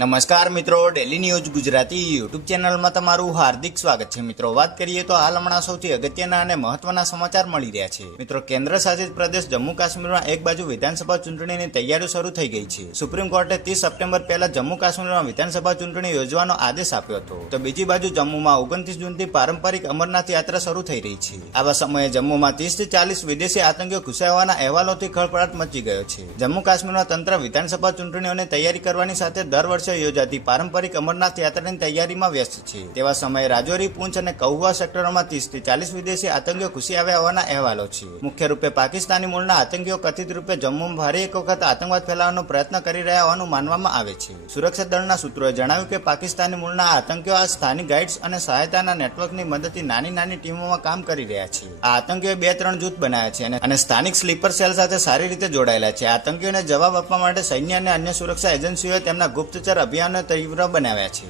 નમસ્કાર મિત્રો, daily news Gujarati YouTube ચેનલમાં તમારું હાર્દિક સ્વાગત છે। મિત્રો, વાત કરીએ તો હાલ હમણાં સૌથી અગત્યના અને મહત્વના સમાચાર મળી રહ્યા છે। મિત્રો, કેન્દ્ર શાસિત પ્રદેશ જમ્મુ કાશ્મીરમાં એક બાજુ વિધાનસભા ચૂંટણીની તૈયારીઓ શરૂ થઈ ગઈ છે। સુપ્રીમ કોર્ટે 30 સપ્ટેમ્બર પહેલા જમ્મુ કાશ્મીરમાં વિધાનસભા ચૂંટણી યોજવાનો આદેશ આપ્યો હતો, તો બીજી બાજુ જમ્મુમાં 29 જૂનથી પારંપરિક અમરનાથ યાત્રા શરૂ થઈ રહી છે। આવા સમયે જમ્મુમાં 30 થી 40 વિદેશી આતંકીઓ ઘૂસ્યા હોવાના અહેવાલોથી ખળભળાટ મચી ગયો છે। જમ્મુ કાશ્મીરમાં તંત્ર વિધાનસભા ચૂંટણીઓની તૈયારી કરવાની સાથે દર વર્ષે યોજાતી પારંપરિક અમરનાથ યાત્રાની તૈયારીમાં વ્યસ્ત છે। તેવા સમયે રાજૌરી, પૂંછ અને કૌવા સેક્ટરોમાં 30 થી 40 વિદેશી આતંકીઓ ઘૂસી આવ્યા હોવાના અહેવાલો છે। મુખ્ય રૂપે પાકિસ્તાની મૂળના આતંકીઓ કથિત રૂપે જમ્મુમાં ફરી એક વખત આતંકવાદ ફેલાવવાનો પ્રયત્ન કરી રહ્યા હોવાનું માનવામાં આવે છે। સુરક્ષા દળના સૂત્રોએ જણાવ્યું કે પાકિસ્તાની મૂળના આતંકીઓ આ સ્થાનિક ગાઈડ્સ અને સહાયતાના નેટવર્કની મદદથી નાની ટીમોમાં કામ કરી રહ્યા છે। આ આતંકીઓએ 2-3 જૂથ બનાવ્યા છે અને સ્થાનિક સ્લીપર સેલ સાથે સારી રીતે જોડાયેલા છે। આતંકીઓને જવાબ આપવા માટે સૈન્ય અને અન્ય સુરક્ષા એજન્સીઓએ તેમના ગુપ્તચર અભિયાનો તીવ્ર બનાવ્યા છે।